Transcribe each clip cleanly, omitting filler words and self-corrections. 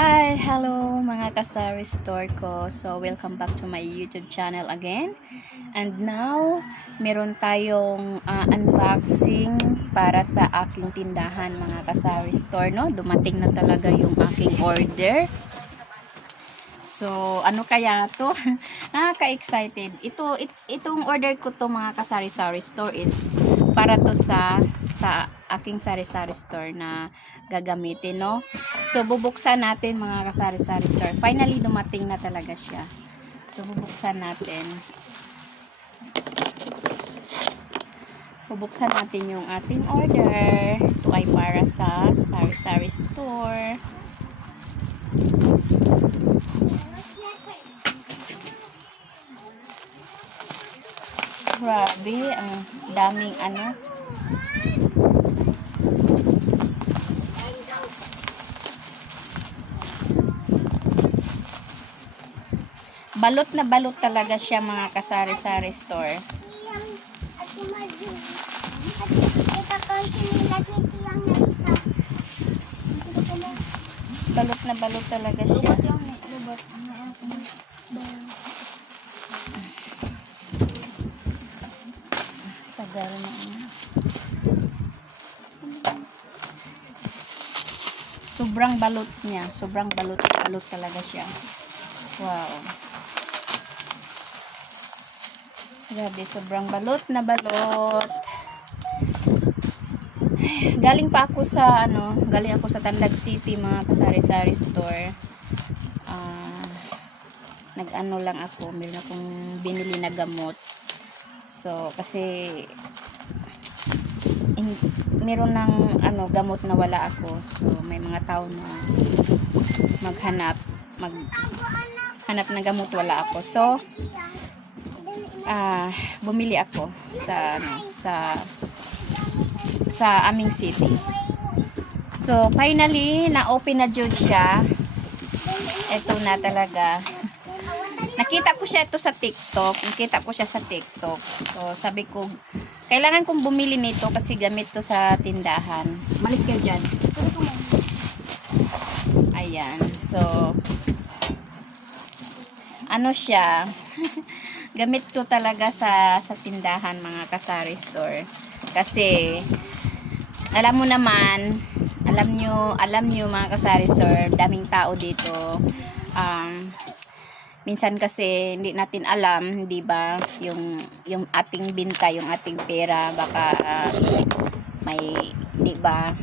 Hi, hello mga kasari store ko. So, welcome back to my YouTube channel again. And now, meron tayong unboxing para sa aking tindahan mga kasari store, no? Dumating na talaga yung aking order. So, ano kaya to? Nakaka-excited. Itong order ko to mga kasari-sari store is para to sa aking sari-sari store na gagamitin, no? So, bubuksan natin mga kasari-sari store. Finally, dumating na talaga siya. So, bubuksan natin. Bubuksan natin yung ating order. Ito ay para sa sari-sari store. Grabe, ang daming ano. Balot na balot talaga siya mga kasari-sari store. Balot na balot talaga siya. Tagal na ano. Sobrang balot niya. Sobrang balot talaga siya. Wow. Grabe, sobrang balot na balot. Galing ako sa Tandag City mga kasari-sari store. Nag-ano lang ako, meron akong binili na gamot. So, kasi meron ng gamot na wala ako. So, may mga tao na maghanap ng gamot, wala ako. So, bumili ako sa aming city. So, finally, na-open na dyan siya. Ito na talaga. Nakita ko siya ito sa TikTok. So, sabi ko, kailangan kong bumili nito kasi gamit to sa tindahan. Malis kayo dyan. Ayan. So, ano siya? Gamit to talaga sa tindahan mga kasari store. Kasi, alam nyo mga kasari store, daming tao dito. Minsan kasi hindi natin alam, di ba, yung ating binta, yung ating pera, baka may, di ba,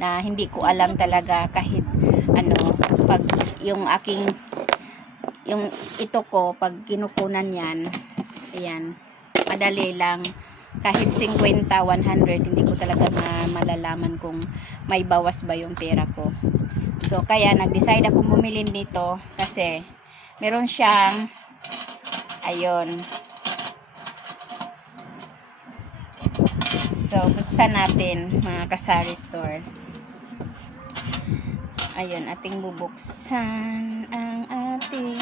na hindi ko alam talaga kahit pag yung ito ko, pag kinukunan yan, ayan, madali lang, kahit 50, 100, hindi ko talaga malalaman kung may bawas ba yung pera ko. So, kaya nag-decide akong bumili nito kasi meron siyang, ayun. So, buksan natin mga kasari store. Ayun, ating bubuksan ang ating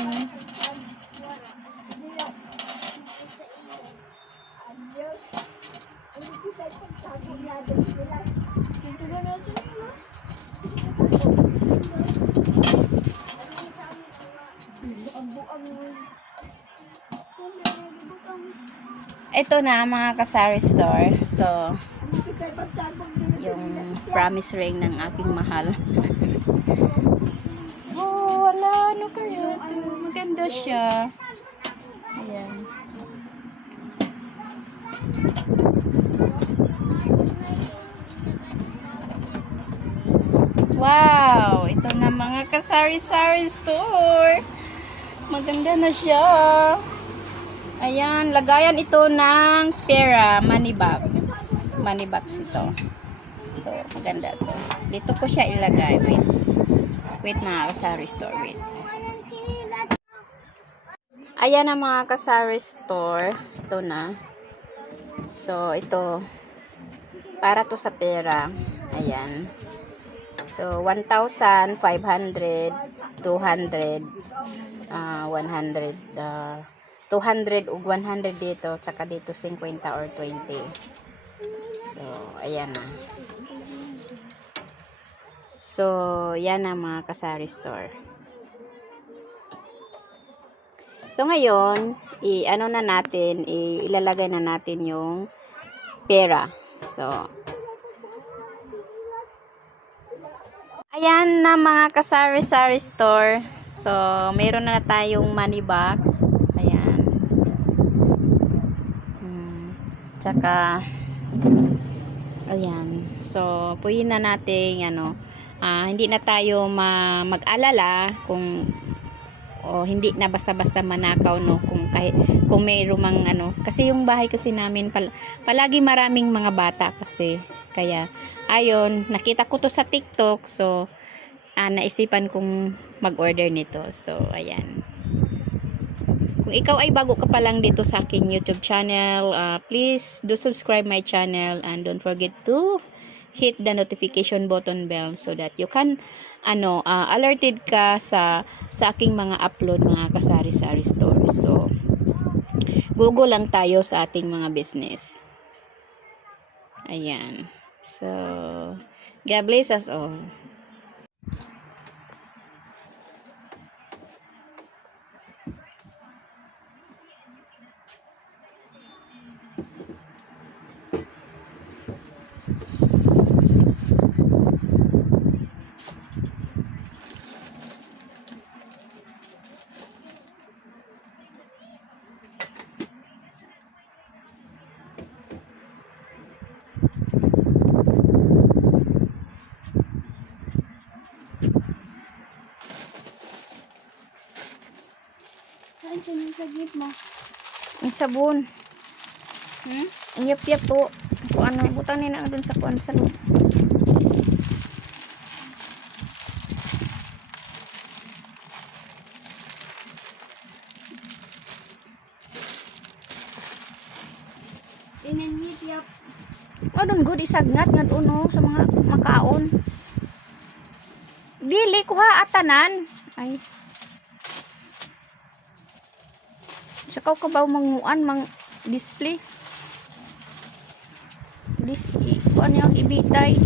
ito na mga kasari store. So, yung promise ring ng aking mahal. So, wala, ano kaya ito? Maganda siya. Ayan. Wow! Ito na mga kasari-sari store. Maganda na siya. Ayan, lagayan ito ng pera, money box. Money box ito. So, maganda to. Dito ko siya ilagay. Wait mga kasari store. Wait. Ayan na mga kasari store. Ito na. So, ito. Para to sa pera. Ayan. So, 1,500, 200, 100, 200 ug 100 dito, tsaka dito 50 or 20. So, ayan na. So, yan ang mga kasari store. So, ngayon, ano na natin, ilalagay na natin yung pera. So, ayan na mga kasari-sari store. So, meron na tayong money box. Ayan. Tsaka, ayan. So, pwede na natin, hindi na tayo mag-alala kung hindi na basta-basta manakaw, no, kung mayroong mang kasi yung bahay kasi namin palagi maraming mga bata kasi, kaya ayon, nakita ko to sa TikTok, so naisipan kong mag-order nito. So ayan, kung ikaw ay bago ka pa lang dito sa aking YouTube channel, please do subscribe my channel and don't forget to hit the notification button bell so that you can alerted ka sa aking mga upload, mga kasari-sari store. So Google lang tayo sa ating mga business. Ayan. So God bless us all. Saan sinusagip mo? Ang sabon. Ang yap-yap po. Kung ano, butang nila doon sa kuan sa loob. Inanhip-yap. Doon good isagnat nga doon sa mga makaon. Dili kuha atanan. Ay. Sakaw ka ba manguan mang display? Kuan yung ibitay.